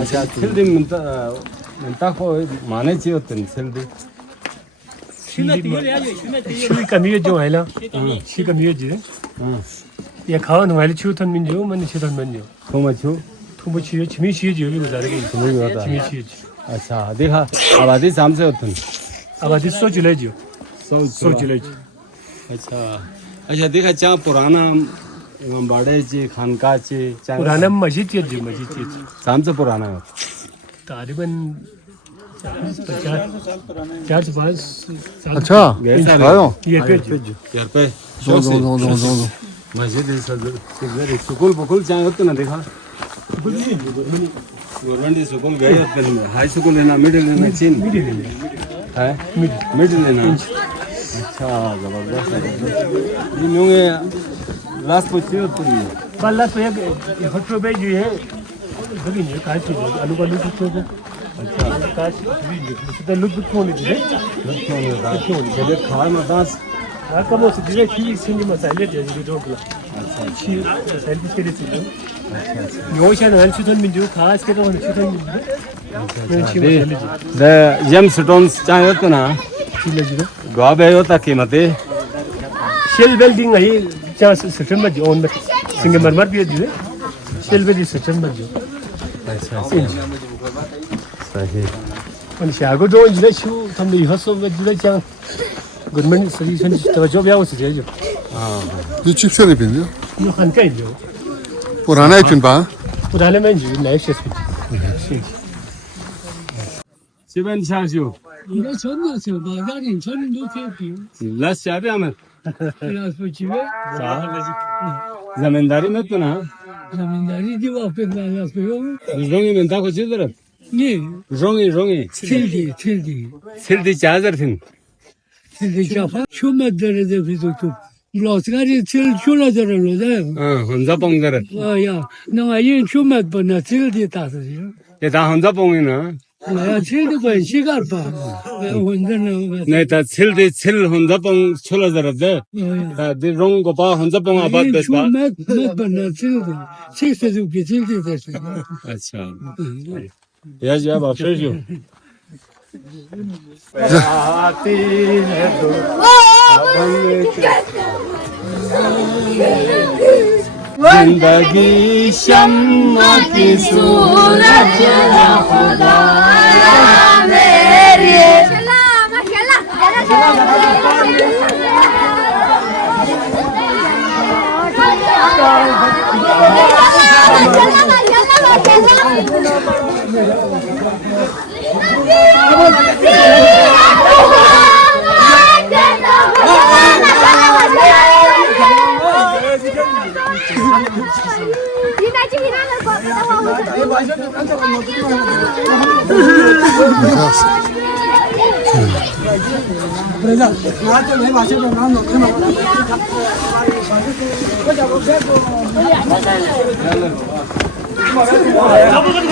अच्छा 셀딩 문딱 만에 지었던 셀딩 시가 미어져 와라. 시가 미어지. ये खाओ हमारे छूतन में जो मन छूतन में जो 토마토 तो वो छूए छिमी छूए जो भी गुजारेगी तुम्हें बता छिमी छूए अच्छा देखा आबादी सामसे होते हैं अब आदि सोच ले जो सोच ले जो अच्छा अच्छा देखा चाह पुराना बड़े जी खानका ची पुराना मस्जिद है जो मस्जिद है सामसे पुराना है तकरीबन 40-50 साल अच्छा आयो ये पे यार पे जो मस्जिद है सदर स्कूल बकुल चाहे होते ना देखा गवर्नमेंट स्कूल गए होते हैं हाई स्कूल है ना मिडिल है ना चीन है मिडिल है ना अच्छा जबरदस्त इन लोगों लास्ट पहुंचे होते हैं बाला तो एक होटल पे जो है बड़ी नहीं काश की आलू बालू की तो अच्छा काश भी तो लुक क्यों नहीं दे क्यों जब खाए मदास कम से धीरे धीरे सिंगी मसाले दे जो डोकला अच्छा ची मसाले के लिए चलो योशन वाले छुटन में जो खास के तो छुटन में द जेम स्टोन्स चाहे होते ना चिले जो गाबे होता कीमते शेल बिल्डिंग है चाहे सिस्टम में जो ऑन में सिंगे मरमर भी है जो शेल बिल्डिंग सिस्टम में जो अच्छा सही अनि शागो जो इले छु थम दे हसो में जुले चां गवर्नमेंट सॉल्यूशन तो जो भी आओ से जो हां जो चिप्स नहीं पिंजो यो खान का जो पुराना है पिन पा पुराने में जो नए शेस में 집엔 샤슈 你的存的是吧？家里存都可以比， लस चाबे हमें 不要说几位， जमींदारी में तो ना 咱们那里地方分开要不用， रोंगी में ताको चिदर 你 रोंगी 吃的， सिल्दी चादर थिन 吃的小饭，全部得了这非洲都，老是家里吃了这了的， 혼자 뽕들 哎呀，那玩意全部不能吃的大事情， 얘다 혼자 뽕이나 我要吃的关系干吧，我这那 내다 칠디 칠 혼자 뽕 출어들었대 哎呀。 다 롱고 봐 혼자 뽕 아ባት出 됐다 没本来吃的，这些都比这些的是。 अच्छा या जब आप शेजू आती है तो जिंदगी शम्मा की सूरत है खुदाया मेरे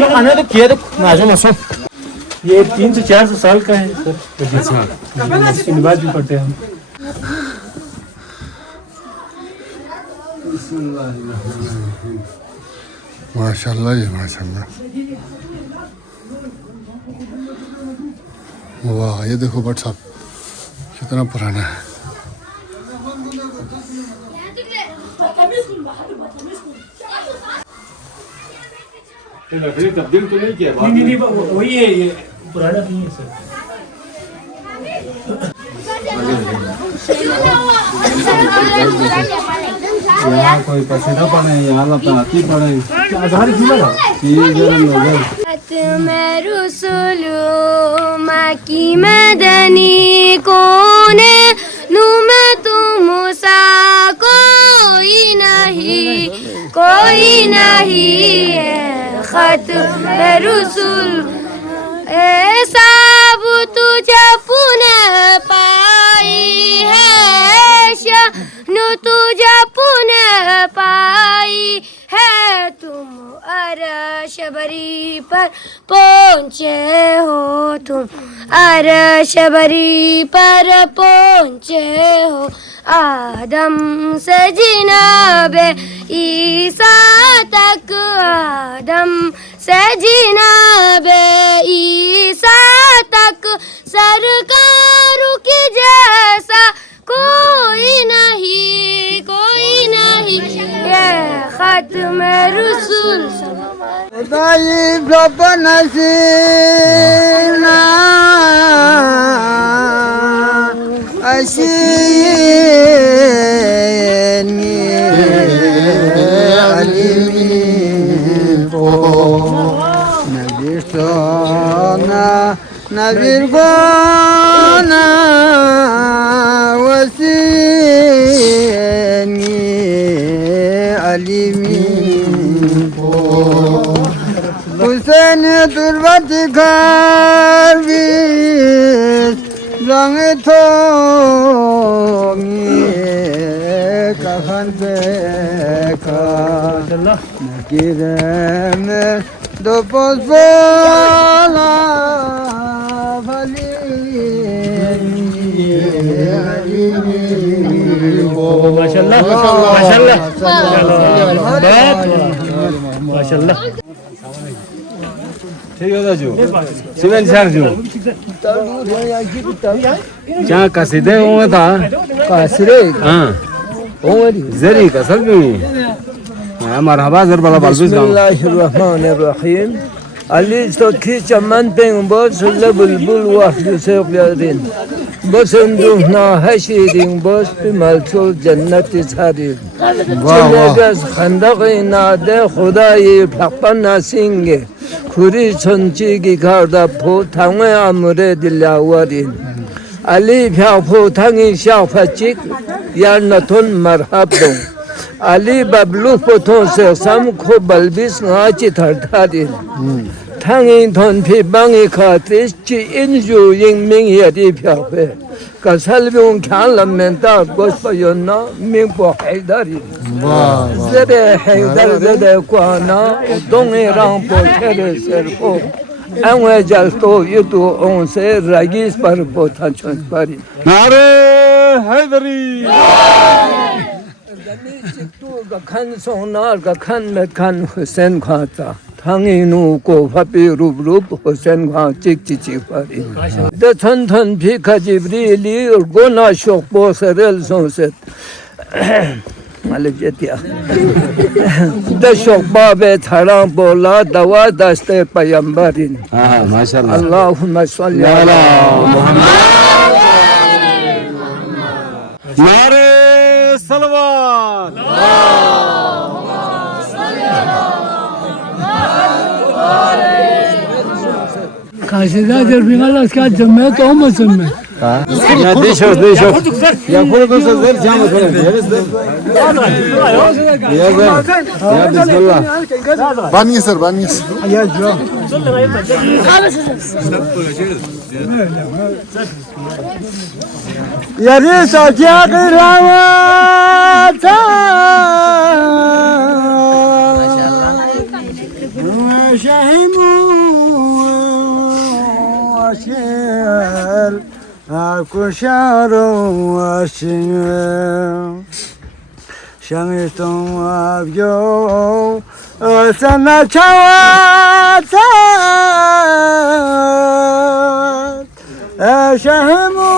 जो खाना तो किया तो नाजो मसो ये 3 से 4 साल का है सर अच्छा इसकी नमाज भी पढ़ते हैं हम माशाल्लाह ये माशाल्लाह वाह ये देखो बट साहब कितना पुराना है फिर तब्दील तो नहीं किया नहीं वही है ये पुराना नहीं है सर यहाँ कोई पसीना पड़े यहाँ लताती पड़े आधार क्यों लगा मैं रुसुलु माकी मदनी कोने नुम तुम सा कोई नहीं है खत रुसुल ऐसा तुझे पुनः पाई है शानु तुझे पुनः पाई है तुम अरश बरी पर पहुँचे हो तुम, अर्श बरी पर पहुँचे हो। आदम से जिनाबे ईसा तक, आदम से जिनाबे ईसा तक, सरकार की जैसा कोई नहीं, कोई नहीं, ये खत्म रसूल। खुदाई नसीना अशीनी अलीमी नबी सोना नबी गोना वसीनी Alimi Hüseyin turbati karvis Lange tongi kafan peka Nakireme dopos bola माशाल्लाह माशाल्लाह माशाल्लाह ठीक है जो सीमेंट सार जो क्या कसीदे हुआ था Kasire हाँ Omari जरी कसर क्यों नहीं हमारा हवा जर बड़ा बालूस गाँव Bismillahirrahmanirrahim Ali Sotki Chaman Peng Bos Sulla Bulbul Wahdu Seyukladin Bos Unduhna Hashidin Bos Bimaltul Jannati Sarin Çilegas Khandaqi Nade Khudayi Pakpanna Singe Kuri Chonchigi Karda Po Tangwe Amure Dilawarin Ali Phakpo Tangi Shakpachik Yarnaton Marhabdong Ali bablu poton se sam ko balbis ngachi thardharin thangin thon phi bangi khatis chi inju ying ming ye di phyape ka salbyong khan lam ta gospa yonna ming po haidari zede haidar zede kwana dong rang po chere ser po anwe jal to yutu on se ragis par po thachon pari नारे Hydari Kan sonar kan met kan Hüseyin khata thanginu ko phapi rup rup Hüseyin kha chik chik chik pari de thon thon phi kha jibrili gona shok bo serel sonset malek jetia de shok ba be tharam bola dawa daste payambarin हाँ माशाल्लाह Allahumma salli ala नारे सलवात Karşıdadır binalar kaç cemiyet olmasın mı? या देशो या कोण कसं जर जाम करेल या बिस्मिल्लाह Banyesir, banyesir. Yari satya kiramata Shahimu ashir Akusharu ashir Shamitum abyo Sana chawata Shahimu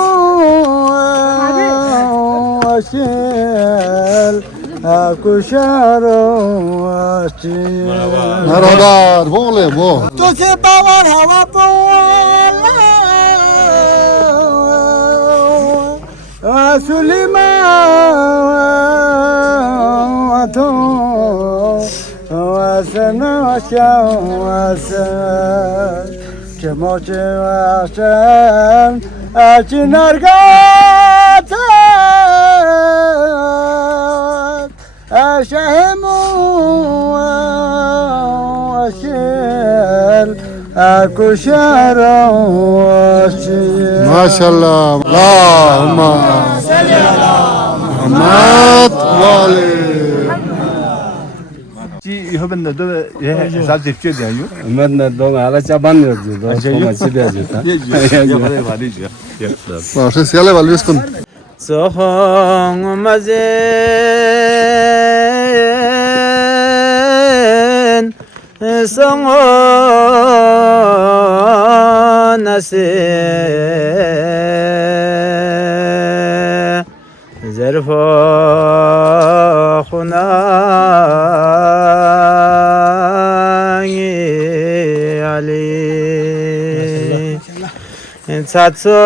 ashir Akusharu ashir Naradar, vole, vo. तुझे बावर हवा पोला सुलिमा तो वसना शावसन चमोचे वसन अचिनर गाता अशहमु अशल अकुशरा अशल Maşallah. Allahumma salli ala Muhammed ve ali. 맨날 너 알아 짜봤네요. 너 정말 집에 좋다. Vamos, se ya le valió con Sohong mazen Songo nase Zerfo khunangi ali Satso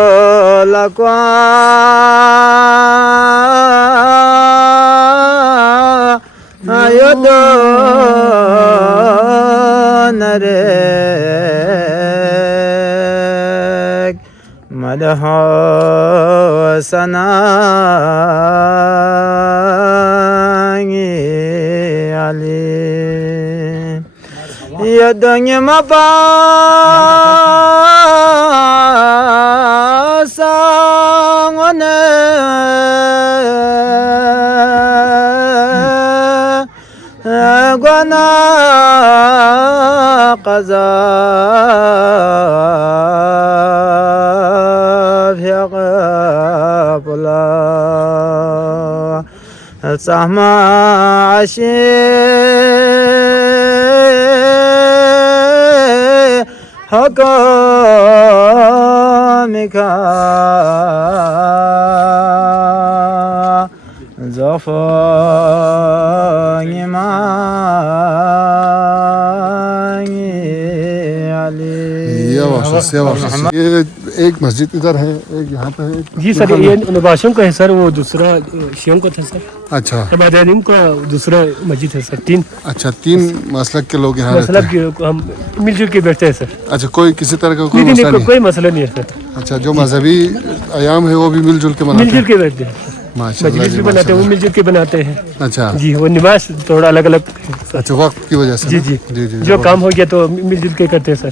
la kwa ayodo narek madaho sanangi ali yadonye mapa sangone gwana qaza fiqabla sahma ashi hakamika zafani mani ali ya वापस ये एक मस्जिद इधर है एक यहाँ पे है जी सर ये नवाशियों का है सर वो दूसरा शियों का था सर अच्छा इबादतीन का दूसरा मस्जिद है सर 3 अच्छा 3 मसलक के लोग यहाँ रहते मतलब हैं कि हम मिलजुल के बैठते हैं सर अच्छा कोई किसी तरह का कोई नहीं मसला नहीं नहीं कोई मसला नहीं है सर अच्छा जो मजहबी आयाम है वो भी मिलजुल के मनाते मिलजुल हैं के बैठते हैं माशाल्लाह मजलिस जी भी बनाते हैं वो मिलजुल के बनाते हैं अच्छा जी वो निवास थोड़ा अलग अलग अच्छा वक्त की वजह से जी ना? जी जी जी जो काम हो गया तो मिलजुल के करते हैं सर